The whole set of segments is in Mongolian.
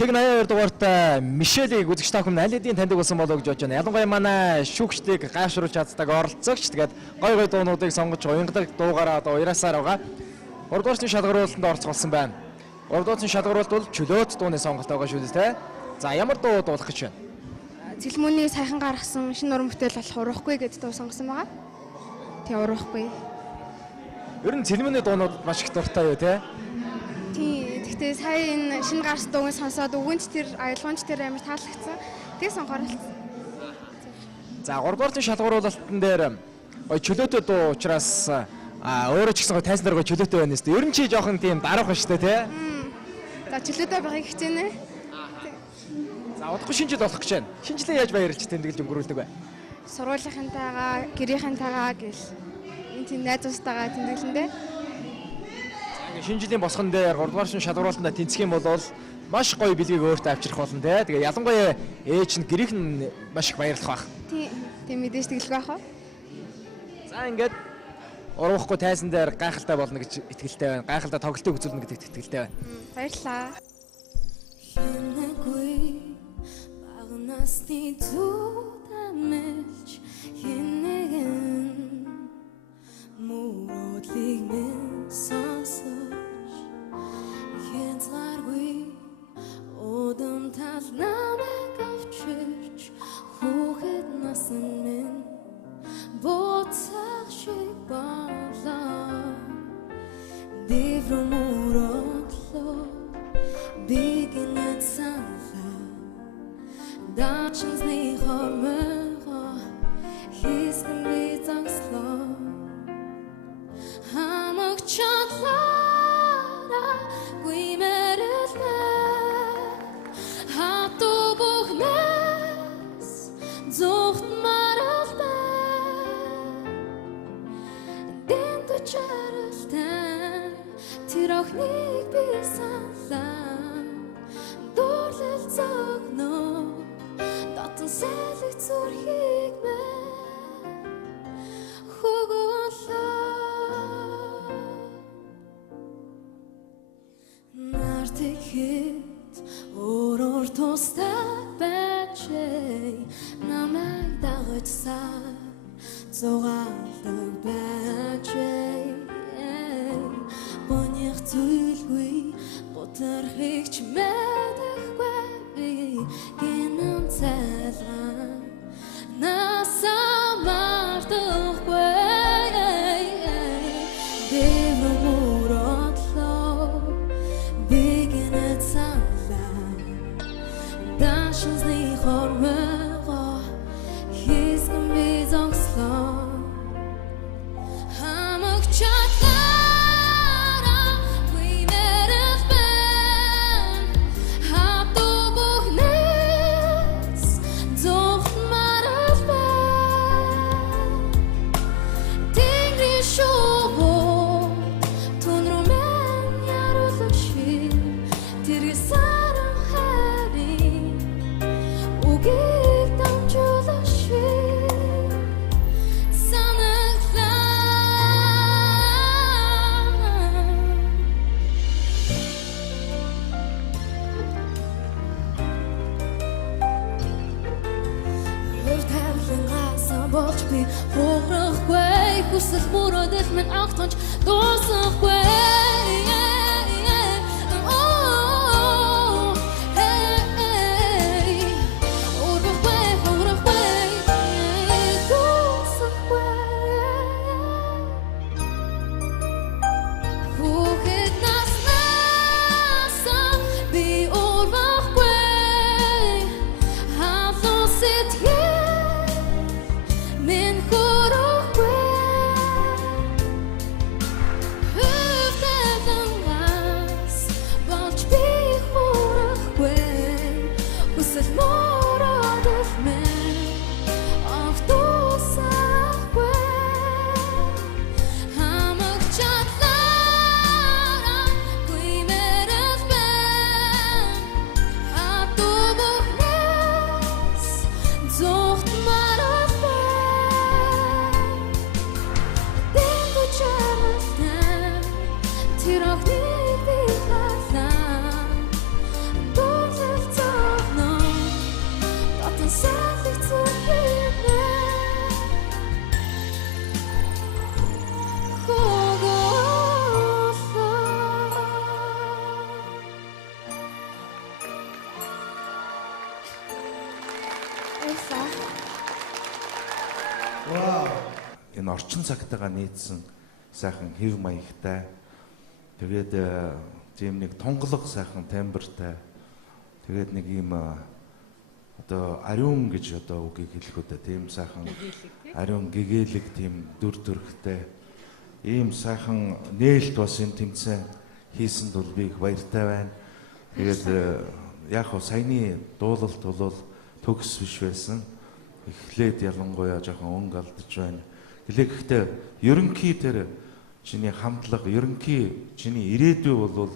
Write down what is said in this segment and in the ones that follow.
Тэг 82 дугаартай Мишелийг үзэгч та бүхэн аль хэдийн таньдаг болсон болоо гэж бодож байна. Ялангуяа манай шүүгчдийг гайхшруулж чаддаг оролцогч тэгээд гой гой дуунуудыг сонгож уянгадаг дуугаараа одоо уяраасаар байгаа. 3 дугаарчны шалгаруулалтанд оролцох болсон байна. 3 дугаарчны шалгаруулалт бол чөлөөт дууны сонголт байгаа шүү дээ. За ямар дуу дуулах гэж байна? Цэлмүний сайхан гаргасан шинэ уран бүтээл болох урахгүй гэдэг дуу сонгосон байгаа. Тэгээ урахгүй. Ер нь цэлмүний дуунууд маш их дуртай юу те? Тийм. Гэхдээ сая энэ шинэ гарсан дууг сонсоод өвгөнч тэр аялгуунч тэр амар таалагдсан. Тэгээ сонгоор болсон. За 3 дугаарчны шалгаруулалтан дээр чөлөөтэй дуу учраас өөрөө ч гэсэн тайсан дөргөө чөлөөтэй байна шүү дээ. Ер нь чи жоохон тийм дараах шүү дээ те? За чөлөөтэй байхыг хичээнэ. За удахгүй шинэ жил болох гэж байна. Шинэ жилээ яаж баярлж тэмдэглэж өнгөрүүлдэг вэ? Сургуулийнхантайгаа, гэрийнхантайгаа гэл энэ тийм найзуудтайгаа тэмдэглэндээ. За ингээд шинэ жилийн босгон дээр 3 дугаар шин шалгаруулалтанд тэнцэх юм бол маш гоё бэлгийг өөртөө авчрах болно те. Тэгээ ялангуяа ээж нь гэрийнх нь маш их баярлах байх. Тийм мэдээж тэгэлгүй байх аа. За ингээд уруухгүй тайсан дээр гайхалтай болно гэж итгэлтэй байна. Гайхалтай тоглолтыг үзүүлнэ гэдэгт итгэлтэй байна. Баярлалаа. Насны зүдамж хинэгэн муудлыг минь сонсож янзларгүй одом тал намайг авчирч хүүхэд насны минь боцах шиг болоо дэврэн муудлоо бигэнэт санаа Дачны хормоо хийсэн би загслоо хамаг чатлара гүймэрэлнэ хату бухнес зохт маралбэ дэнту чаралтай тэр охиныг би санлаа дурлал зогноо Татан сэлэг зүрхийг мэ хугуулаа Нартихэд өөрөөр тустай байжээ намайг дагаж сар зугаалдаг байжээ Боньяр зүйлгүй готэрхийг ч мэдэхгүй Гэнэм цайлган насамартахгүй Дэврэн муудлоо бигэнэт санлаа Дашинзны хормоо хийсэн би зогслоо хамаг чатлаа Hoorigway, koestig moeder dit met achtertje, doorsigway. Oh, hey, hoorigway, doorsigway. Hoe het naast nasa, be hoorigway. Haal ons het hier. Min chorochwe Hüfte Энэ орчин цагтайгаа нийцсэн сайхан хэв маягтай. Тэгээд тийм нэг тонголог сайхан тембертай. Тэгээд нэг ийм одоо ариун гэж одоо үгийг хэлэх үү, тийм сайхан ариун гэгээлэг тийм дүр төрхтэй. Ийм сайхан нээлт бас энэ тэмцээн хийсэнд бол би их баяртай байна. Тэгээд яг хөө саяны дуулалт бол төгс биш байсан. Эхлээд ялангуяа жоохон өнгө алдаж байна. Гэхдээ ерөнхий тэр чиний хамтлага, ерөнхий чиний ирээдүй бол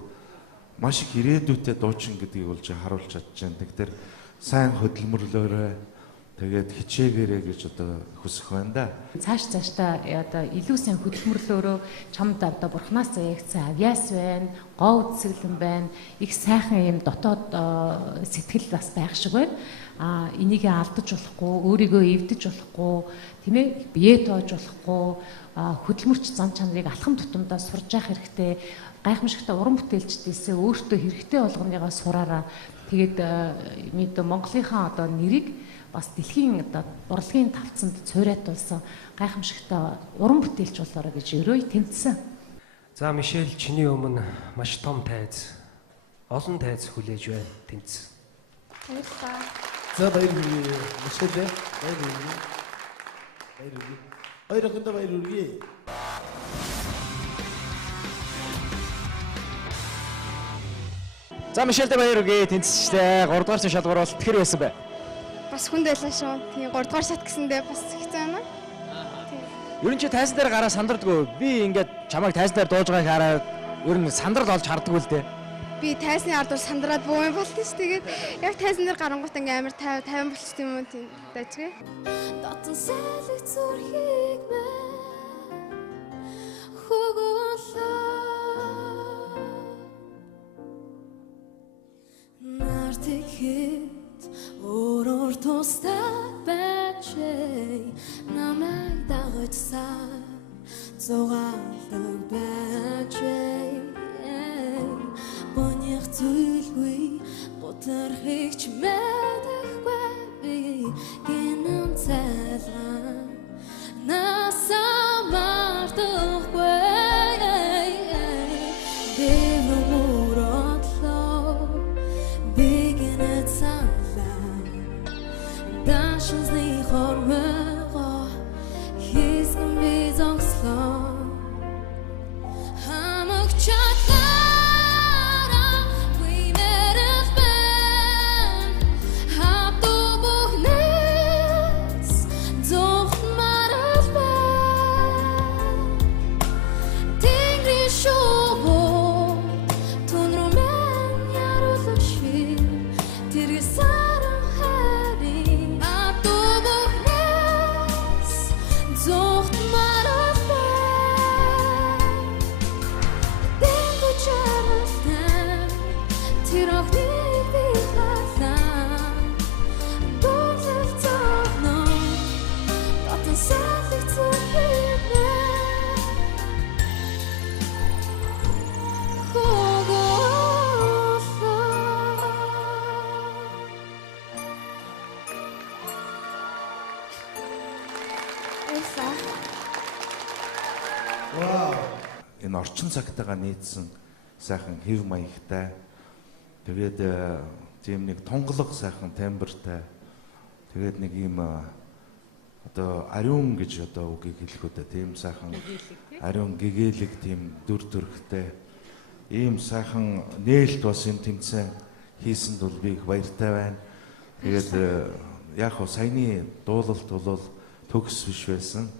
маш их ирээдүйтэй дуучин гэдгийг бол чи харуулж чадж байна. Тэгэхээр сайн хөдөлмөрлөөрэй. Тэгээд хичээгээрэй гэж одоо хүсэх байна да. Цаашдаа одоо илүү сайн хөдөлмөрлөөрөө чамд одоо бурхнаас заягдсан авиас байна, гоо үсгэлэн байна. Их сайхан юм дотоод сэтгэл бас байх шиг байна. Энийг алдаж болохгүй, өөрийгөө эвдэж болохгүй, тийм ээ, бие тоож болохгүй, хөдөлмөрч зам чанарыг алхам тутамдаа сурж явах хэрэгтэй. Гайхамшигтай уран бүтээлчдээсээ өөртөө хэрэгтэй болгоныгаа сураараа. Тэгээд Монголынхаа одоо нэрийг бас дэлхийн одоо урлагийн тавцанд цуурайтуулсан гайхамшигтай уран бүтээлч болоорой гэж өрөө тэмцсэн. За Мишель, чиний өмнө маш том тайз, олон тайз хүлээж байна тэмцсэн. Баярлалаа. За баяр хүргэе. Мишель баяр хүргэе. Баяр хүргэе. Хоёрохондоо баяр хүргэе. За Мишельд баяр үргээ тэнцчтэй 3 дугаар шалгуур бол тэр байсан бай. Бас хүнд байлаа шүү. Тийм 3 дугаар шат гэсэндээ бас хэцүү байна. Ер нь чи тайзан дээр гараа сандардгүй. Би ингээд чамайг тайзан дээр дууж байгааг хараад ер нь сандрал олж харддаг үл дээ. Би тайзны ард бол сандраад буу юм болтой ш. Тэгээд яг тайзан дээр гарангуут ингээ амар 50 болчих юм уу тийм дайжгээ. Дотн сэлэг зүрхийг мэн хугуулаа Нартэхэд өөрөөр тустай бачээ намайг дагажсан зугаалдаг бачээ Боньяр зүйлгүй готрхийг ч мэдэхгүй би гинэн цайлган насамартахгүй Дашны хормоо хийсэн би зогслоо хамаг чатара we met us been хату бухнес зохт марас бэн тэнгри шоу тунрумен яруулаши тэргсэн Энэ орчин цагтайгаа нийцсэн сайхан хэв маягтай. Тэгээд тийм нэг тонголог сайхан тембертай. Тэгээд нэг ийм одоо ариун гэж одоо үгийг хэлэх үү, тийм сайхан ариун гэгээлэг тийм дүр төрхтэй. Ийм сайхан нээлт бас энэ тэмцээн хийсэнд бол би их баяртай байна. Тэгээд яг хөө саяны дуулалт бол төгс биш байсан.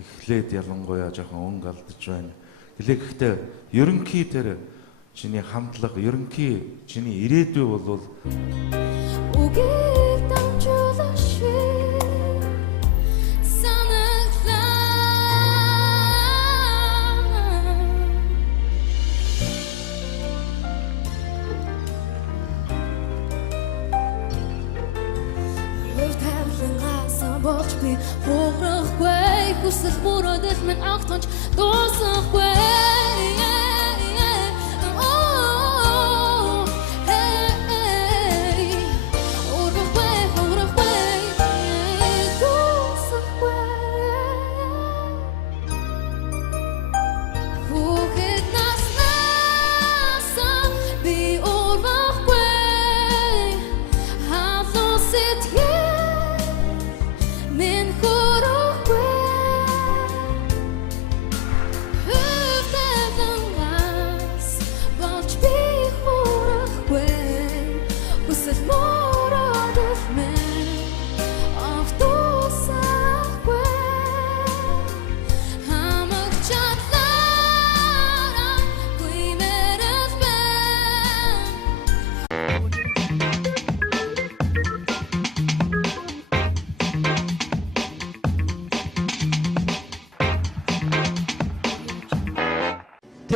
Эхлээд ялангуяа жоохон өнгө алдаж байна. Гэхдээ ерөнхий тэр чиний хамтлага, ерөнхий чиний ирээдүй бол үгийг дамжуулаш болж би хуурахгүй хүсэл бүрөөдөл минь огтонч дуусахгүй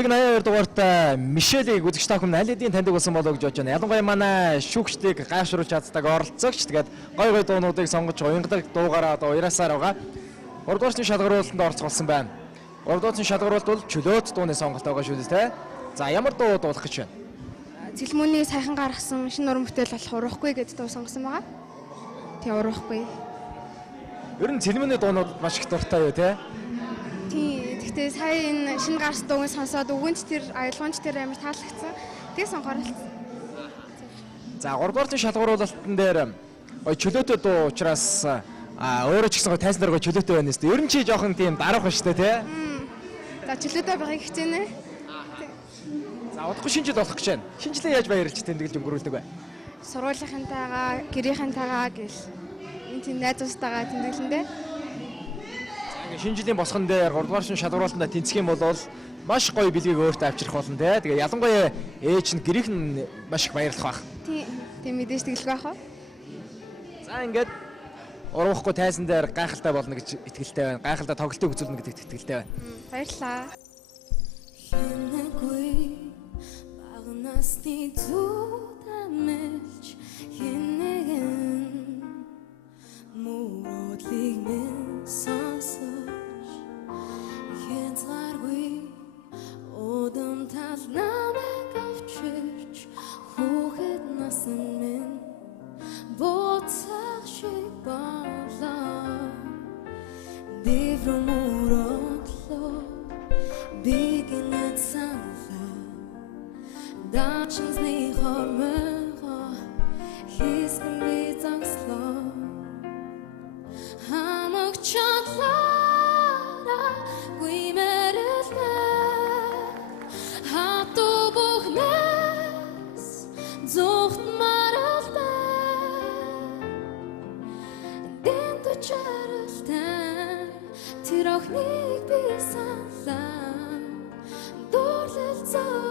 Цэг 82 дугаартай Мишелийг үзэгч та бүхэн аль хэдийн таньдаг болсон болов уу гэж бодож байна. Ялангуяа манай шүүгчдийг гайхшруулж чаддаг оролцогч тэгээд гой дуунуудыг сонгож уянгадаг дуугаараа одоо уяраасаар байгаа. 3 дугаарны шалгаруулалтанд орцголсон байна. 3 дугаарны шалгаруулалт бол чөлөөт дууны сонголт байгаа шүү дээ, тэ. За ямар дуу дуулах гэж байна? Цэлмүүний сайхан гаргасан шинэ уран бүтээл болох урахгүй гэдэг дуу сонгосон байгаа. Тэгээ урахгүй. Ер нь цэлмэний дуунууд маш их дуртай юу, тэ? Тийм. Гэхдээ сая энэ шинэ гарсан дууг сонсоод өвгөнч тэр аялгуунч тэр амар таалагдсан. Тэгээ сонгоор л. За 3 дугаарны шалгаруулалтан дээр гой чөлөөтэй дуу учраас өөрөө ч гэсэн гой тайсан дээр гой чөлөөтэй байна шүү дээ. Ер нь чи жоохон тийм дараах ба шүү дээ, тэ? За чөлөөтэй байгааг хичээнэ. За удахгүй шинэ жил болох гэж байна. Шинэ жилээ яаж баярлж тэмдэглэж өнгөрүүлдэг вэ? Сургуулийнхантайгаа, гэрийнхантайгаа гэл энэ тийм найзуудтайгаа тэмдэглэндээ. Шинэ жилийн босгон дээр 3 дугаар шалгаруулалтанд тэнцэх юм бол маш гоё бэлгийг өөртөө авчрах болно те. Тэгээ ялангуяа ээж нь гэрийнх нь маш их баярлах байх. Тийм мэдээж тэглэх байх аа. За ингээд уруухгүй тайсан дээр гайхалтай болно гэж итгэлтэй байна. Гайхалтай тоглолтыг үзүүлнэ гэдэгт итгэлтэй байна. Баярлалаа. Насны зүудамж хинэгэн муудлыг минь сонсож хязгааргүй удам тал намайг авчирч хүүхэд насан минь буцах шиг болоо дэврэмүрөглөө бигэнэт саналаа Дачнсны хормогоо хийсэн би зогслоо хамаг чадлаараа гүймэрлээ хату бүхнээс зүхт маралтай дэнту чаралтай тэр охиныг би саналаа дуурлалцаа